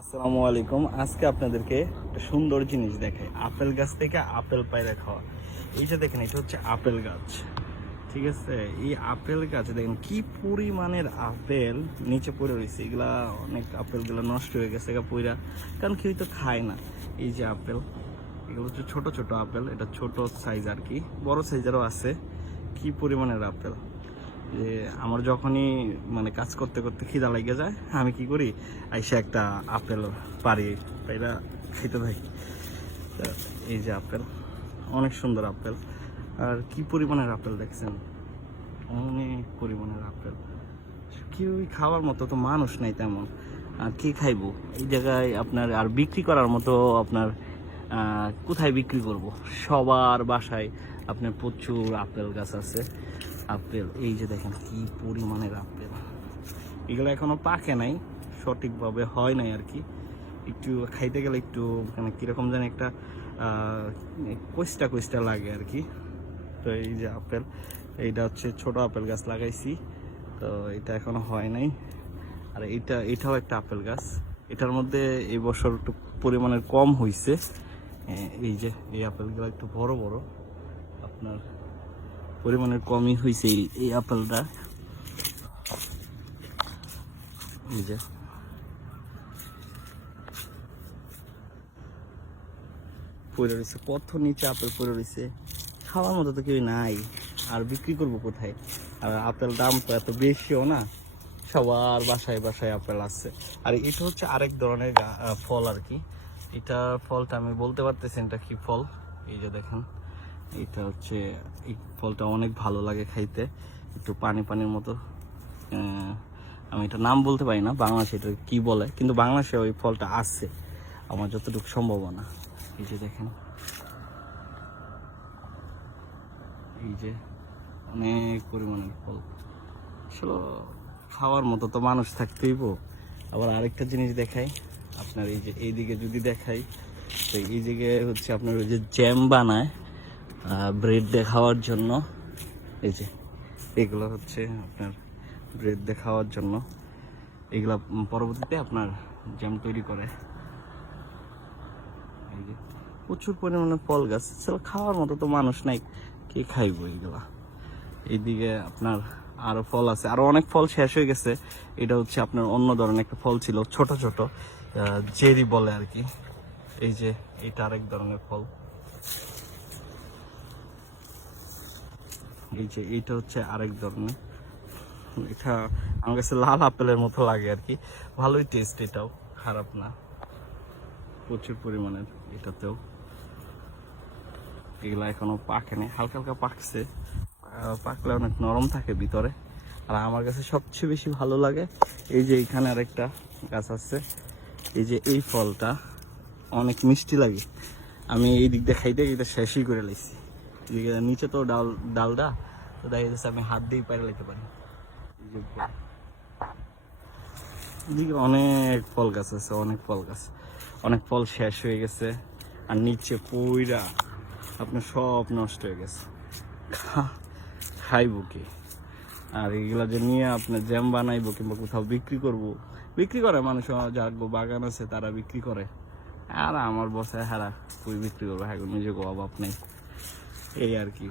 আসসালামু আলাইকুম। আজকে আপনাদেরকে একটা সুন্দর জিনিস দেখাই, আপেল গাছ থেকে আপেল পায়রা খাওয়া। এই যে দেখেন, এটা হচ্ছে আপেল গাছ, ঠিক আছে? এই আপেল গাছে দেখেন কি পরিমাণের আপেল নিচে পড়ে রয়েছে। এগুলা অনেক আপেলগুলো নষ্ট হয়ে গেছে পইরা, কারণ কেউ তো খায় না। এই যে আপেল, এগুলো হচ্ছে ছোট ছোট আপেল, এটা ছোট সাইজ আর কি, বড় সাইজেরও আছে। কি পরিমাণের আপেল! যে আমার যখনই মানে কাজ করতে করতে খিদা লেগে যায়, আমি কি করি, আইসা একটা আপেল পারি, তাইরা খেতে থাকি। তা এই যে আপেল, অনেক সুন্দর আপেল। আর কি পরিমাণের আপেল দেখছেন, অনেক পরিমাণের আপেল। কেউ খাওয়ার মতো তো মানুষ নাই তেমন, আর কে খাইবো এই জায়গায় আপনার? আর বিক্রি করার মতো আপনার কোথায় বিক্রি করব? সবার বাসায় আপনার প্রচুর আপেল গাছ আছে। আপেল এই যে দেখেন কি পরিমাণের আপেল। এগুলো এখনো পাকে নাই, সঠিকভাবে হয় নাই আর কি। একটু খাইতে গেলে একটু মানে কীরকম জানি একটা কোষ্টা কোষ্টা লাগে আর কি। তো এই যে আপেল, এইটা হচ্ছে ছোট আপেল গাছ লাগাইছি, তো এটা এখনো হয় নাই। আর এটাও একটা আপেল গাছ, এটার মধ্যে এই বছর একটু পরিমাণের কম হয়েছে। এই যে এই আপেলগুলো একটু বড় বড়, আপনার পরিমাণের কমই হয়েছে এই আপেলটা। এই যে পড়ে রয়েছে, কত নিচে আপেল পড়ে রয়েছে, খাওয়ার মতো তো কেউ নাই, আর বিক্রি করব কোথায়? আর আপেল দাম তো এত বেশিও না, সবার বাসায় বাসায় আপেল আছে। আর এটা হচ্ছে আরেক ধরনের ফল আর কি। এটা ফলটা আমি বলতে পারতেছি এটা কি ফল। এই যে দেখেন, এটা হচ্ছে, এই ফলটা অনেক ভালো লাগে খাইতে, একটু পানি পানির মতো। আমি এটা নাম বলতে পারি না বাংলাদেশে এটা কি বলে, কিন্তু বাংলাদেশে ওই ফলটা আছে আমার যতটুকু সম্ভাবনা। এই যে দেখেন, এই যে অনেক পরিমাণের ফল। আসলে খাওয়ার মতো তো মানুষ থাকতেই। আবার আরেকটা জিনিস দেখাই আপনার, এই যে এইদিকে যদি দেখাই, তো এই জায়গায় হচ্ছে আপনার ওই যে জ্যাম বানায় ব্রেড দিয়ে খাওয়ার জন্য। এই যে এগুলো হচ্ছে আপনার ব্রেড দিয়ে খাওয়ার জন্য, এগুলা পরবর্তীতে আপনার জ্যাম তৈরি করে। এই যে প্রচুর পরিমাণে ফল গাছ, সেগুলো খাওয়ার মতো তো মানুষ নাই, কে খাইবো এগুলা? এইদিকে আপনার আরো ফল আছে, আরো অনেক ফল শেষ হয়ে গেছে। এটা হচ্ছে আপনার অন্য ধরনের একটা ফল ছিল, ছোট ছোট জেরি বলে আর কি। এই যে এটা আরেক ধরনের ফল। এই যে এইটা হচ্ছে আরেক ধরনের, এটা আমার কাছে লাল আপেলের মতো লাগে আর কি, ভালোই টেস্ট, এটাও খারাপ না, প্রচুর পরিমাণের এটাতেও। এগুলা এখনো পাকেনি, হালকা হালকা পাকছে, পাকলে অনেক নরম থাকে ভিতরে। আর আমার কাছে সবচেয়ে বেশি ভালো লাগে এই যে এখানে আরেকটা গাছ আছে, এই যে এই ফলটা অনেক মিষ্টি লাগে। আমি এই দিক দিয়ে খাইতে এটা শেষই করে লাইছি। নিচে তো ডালটা তো দেখা যাচ্ছে আমি হাত দিয়ে পাইরে লাইতে পারি। এদিকে অনেক ফল গাছ আছে, অনেক ফল গাছ, অনেক ফল শেষ হয়ে গেছে, আর নিচে পইরা আপনার সব নষ্ট হয়ে গেছে, খাইব কি? আর এগুলা যে নিয়ে আপনার জ্যাম বানাইবো কিংবা কোথাও বিক্রি করব, বিক্রি করে মানুষ, যার বাগান আছে তারা বিক্রি করে। আর আমার বসে হারা কই বিক্রি করবো, হ্যাঁ নিজে অভাব নেই, এই আর কি।